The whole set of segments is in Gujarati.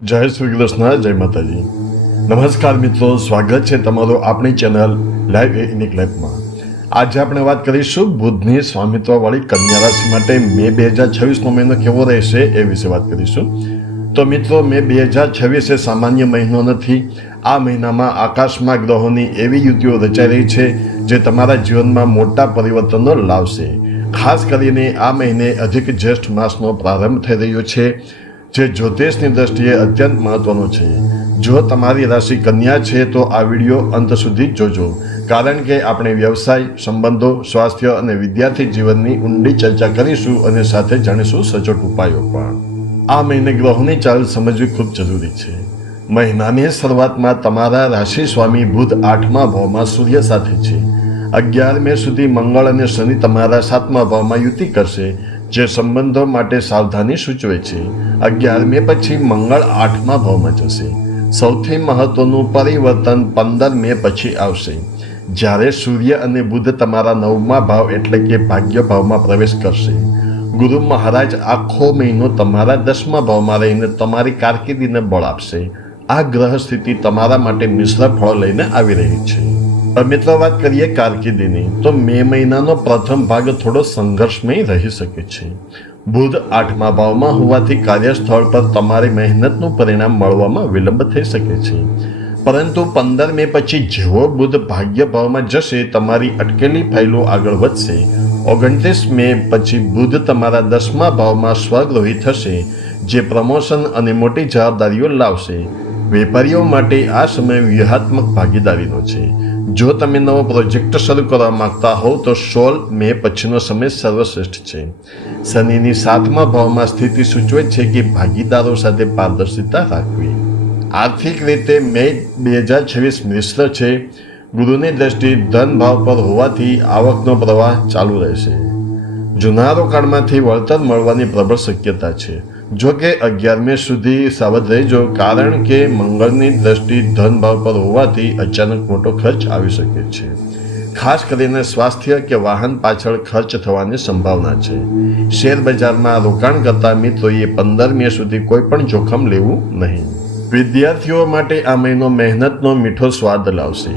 જય શ્રી કૃષ્ણ, જય માતાજી. નમસ્કાર મિત્રો, સ્વાગત છે તમારું આપણી ચેનલ લાઈવ યુનિક લાઈફમાં. આજે આપણે વાત કરીશું બુધની સ્વામિત્વવાળી કન્યા રાશિ માટે મે 2026નો મહિનો કેવો રહેશે એ વિશે વાત કરીશું. તો મિત્રો, મે 2026 એ સામાન્ય મહિનો નથી. આ મહિનામાં આકાશમાં ગ્રહોની એવી યુતિઓ રચાઈ રહી છે જે તમારા જીવનમાં મોટા પરિવર્તનો લાવશે. ખાસ કરીને આ મહિને અધિક જ્યેષ્ઠ માસનો પ્રારંભ થઈ રહ્યો છે, જે જ્યોતિષની દ્રષ્ટિએ અત્યંત મહત્વનો છે. જો તમારી રાશિ કન્યા છે તો આ વિડીયો અંત સુધી જોજો, કારણ કે આપણે વ્યવસાય, સંબંધો, સ્વાસ્થ્ય અને વિદ્યાર્થી જીવનની ઊંડી ચર્ચા કરીશું અને સાથે જાણીશું સચોટ ઉપાયો પણ. આ મહિને ગ્રહોની ચાલ સમજવી ખૂબ જરૂરી છે. મહિનાની શરૂઆતમાં તમારા રાશિ સ્વામી બુધ 8મા ભાવમાં સૂર્ય સાથે છે. 11 મે સુધી મંગળ અને શનિ તમારા 7મા ભાવમાં યુતિ કરશે, જે સંબંધો માટે સાવધાની સૂચવે છે. 11 મે પછી મંગળ 8મા ભાવમાં જશે. સૌથી મહત્વનું પરિવર્તન 15 મે પછી આવશે, જ્યારે સૂર્ય અને બુધ તમારા 9મા ભાવ એટલે કે ભાગ્ય ભાવમાં પ્રવેશ કરશે. ગુરુ મહારાજ આખો મહિનો તમારા 10મા ભાવમાં રહીને તમારી કારકિર્દીને બળ આપશે. આ ગ્રહ સ્થિતિ તમારા માટે મિશ્ર ફળ લઈને આવી રહી છે. મિત્રો, વાત કરીએ કારકિર્દીની, તો મે મહિનાનો પ્રથમ ભાગ થોડો સંઘર્ષમય રહી શકે છે. બુધ 8મા ભાવમાં હોવાથી કાર્યસ્થળ પર તમારી મહેનતનું પરિણામ મળવામાં વિલંબ થઈ શકે છે. પરંતુ 15 મે પછી જેવો બુધ ભાગ્ય ભાવમાં જશે, તમારી અટકેલી ફાઇલો આગળ વધશે. 29 મે પછી બુધ તમારા 10મા ભાવમાં સ્વગૃહી થશે, જે પ્રમોશન અને મોટી જવાબદારીઓ લાવશે. વેપારીઓ માટે આ સમય વ્યૂહાત્મક ભાગીદારીનો છે. જો તમે નવો પ્રોજેક્ટ શરૂ કરવા માંગતા હોવ તો 16 મે પછીનો સમય સર્વશ્રેષ્ઠ છે. શનિની 7મા ભાવમાં સ્થિતિ સૂચવે છે કે ભાગીદારો સાથે પારદર્શિતા રાખવી. આર્થિક રીતે મે 2026 મિશ્ર છે. ગુરુની દ્રષ્ટિ ધન ભાવ પર હોવાથી આવકનો પ્રવાહ ચાલુ રહેશે. જૂના રોકાણમાંથી વળતર મળવાની પ્રબળ શક્યતા છે. જો કે 11 મે સુધી સાવધ રહેજો, કારણ કે મંગળની દ્રષ્ટિ ધન ભાવ પર હોવાથી અચાનક મોટો ખર્ચ આવી શકે છે. ખાસ કરીને સ્વાસ્થ્ય કે વાહન પાછળ ખર્ચ થવાની સંભાવના છે. શેર બજારમાં રોકાણ કરતા મિત્રોએ 15 મે સુધી કોઈ પણ જોખમ લેવું નહીં. વિદ્યાર્થીઓ માટે આ મહિનો મહેનતનો મીઠો સ્વાદ લાવશે.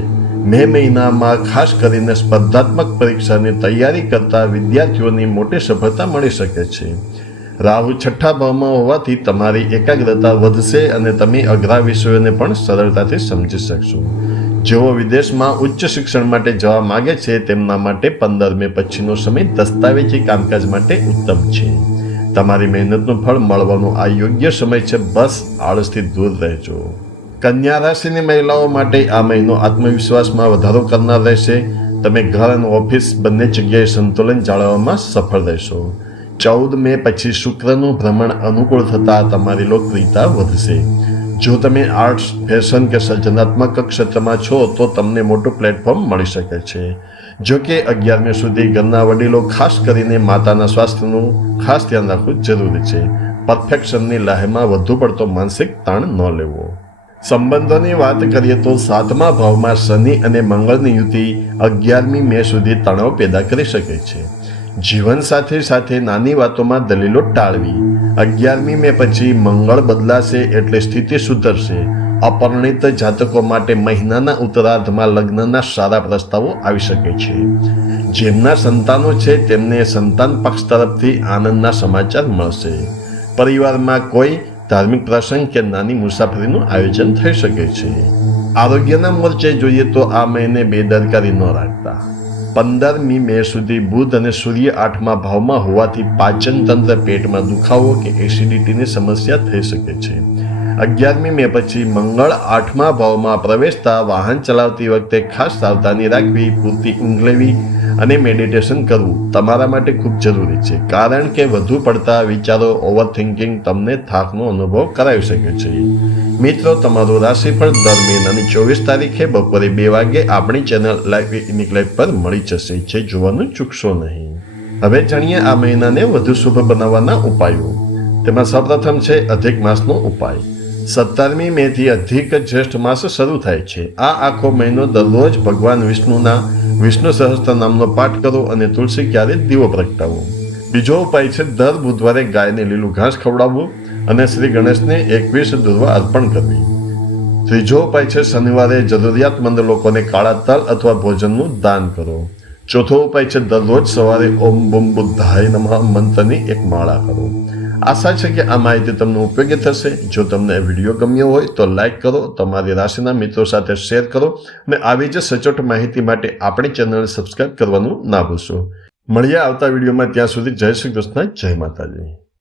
મે મહિનામાં ખાસ કરીને સ્પર્ધાત્મક પરીક્ષાની તૈયારી કરતા વિદ્યાર્થીઓની મોટી સફળતા મળી શકે છે. રાહુ 6ઠા ભાવમાં હોવાથી તમારી એકાગ્રતા વધશે અને તમે અઘરા વિષયોને પણ સરળતાથી સમજી શકશો. જેઓ વિદેશમાં ઉચ્ચ શિક્ષણ માટે જવા માગે છે, તેમના માટે 15 મે પછીનો સમય દસ્તાવેજી કામકાજ માટે ઉત્તમ છે. તમારી મહેનતનું ફળ મળવાનો આ યોગ્ય સમય છે. બસ આળસથી દૂર રહેજો. કન્યા રાશિની મહિલાઓ માટે આ મહિનો આત્મવિશ્વાસમાં વધારો કરનાર રહેશે. તમે ઘર અને ઓફિસ બંને જગ્યાએ સંતુલન જાળવવામાં સફળ રહેશો. 14 મે પછી શુક્રનું ભ્રમણ અનુકૂળ થતાં તમારી લોકપ્રિયતા વધશે. જો તમે આર્ટ્સ, ફેશન કે સર્જનાત્મક ક્ષેત્રમાં છો તો તમને મોટું પ્લેટફોર્મ મળી શકે છે. જો કે 11 મે સુધી ઘરના વડીલો, ખાસ કરીને માતાના સ્વાસ્થ્યનું ખાસ ધ્યાન રાખવું જરૂરી છે. પરફેક્શનની લહેરમાં વધુ પડતો માનસિક તાણ ન લેવો. સંબંધોની વાત કરીએ તો 7મા ભાવમાં શનિ અને મંગળની યુતિ 11મી મે સુધી તણાવ પેદા કરી શકે છે. જીવનસાથી સાથે નાની વાતોમાં દલીલો ટાળવી. 11મી મે પછી મંગળ બદલાશે એટલે સ્થિતિ સુધરશે. અપરિણિત જાતકો માટે મહિનાના ઉત્તરાર્ધમાં લગ્નના સારા પ્રસ્તાવો આવી શકે છે. જેમના સંતાનો છે તેમને સંતાન પક્ષ તરફથી આનંદના સમાચાર મળશે. પરિવારમાં કોઈ ધાર્મિક પ્રસંગ કે નાની મુસાફરીનું આયોજન થઈ શકે છે. આરોગ્યના મોરચે જોઈએ તો આ મહિને બેદરકારી ન રાખતા. 15મી મે સુધી બુધ અને સૂર્ય 8મા ભાવમાં હોવાથી પાચન તંત્ર, પેટમાં દુખાવો કે એસિડિટીની સમસ્યા થઈ શકે છે. 11મી મે પછી મંગળ 8મા ભાવમાં પ્રવેશતા વાહન ચલાવતી વખતે ખાસ સાવધાની રાખવી. પૂરતી ઊંઘ લેવી અને મેડિટેશન કરવું તમારા માટે ખૂબ જરૂરી છે, કારણ કે વધુ પડતા વિચારો, ઓવરથિંકિંગ તમને થાકનો અનુભવ કરાવી શકે છે. મિત્રો, તમારું રાશિફળ દર મહિનાની 24 તારીખે બપોરે 2 વાગે આપણી ચેનલ લાઈવ યુનિક લાઈફ પર મળી જશે. જે જોવાનું ચૂકશો નહીં. હવે જાણીએ આ મહિનાને વધુ શુભ બનાવવાના ઉપાયો. તેમાં સૌપ્રથમ છે અધિક માસનો ઉપાય. 17મી મે થી અધિક જ્યેષ્ઠ માસ શરૂ થાય છે. આ આખો મહિનો દરરોજ ભગવાન વિષ્ણુના વિષ્ણુ સહસ્ત્ર નામનો પાઠ કરો અને તુલસી ક્યારે દીવો પ્રગટાવો. બીજો ઉપાય છે દર બુધવારે ગાયને લીલું ઘાસ ખવડાવવું. અને શ્રી ગણેશને 21 દુર્વા અર્પણ કરવી. ત્રીજો ઉપાય છે શનિવારે જરૂરિયાતમંદ લોકોને કાળા તલ અથવા ભોજનનું દાન કરો. ચોથો ઉપાય છે દરરોજ સવારે ઓમ બુમ બુદ્ધાય નમઃ મંત્રની એક માળા કરો. આશા છે કે આ માહિતી તમને ઉપયોગી થશે. જો તમને વિડીયો ગમ્યો હોય તો લાઈક કરો, તમારી રાશિના મિત્રો સાથે શેર કરો અને આવી જ સચોટ માહિતી માટે આપણી ચેનલને સબસ્ક્રાઇબ કરવાનું ના ભૂલશો. મળીએ આવતા વિડીયોમાં. ત્યાં સુધી જય શ્રી કૃષ્ણ, જય માતાજી.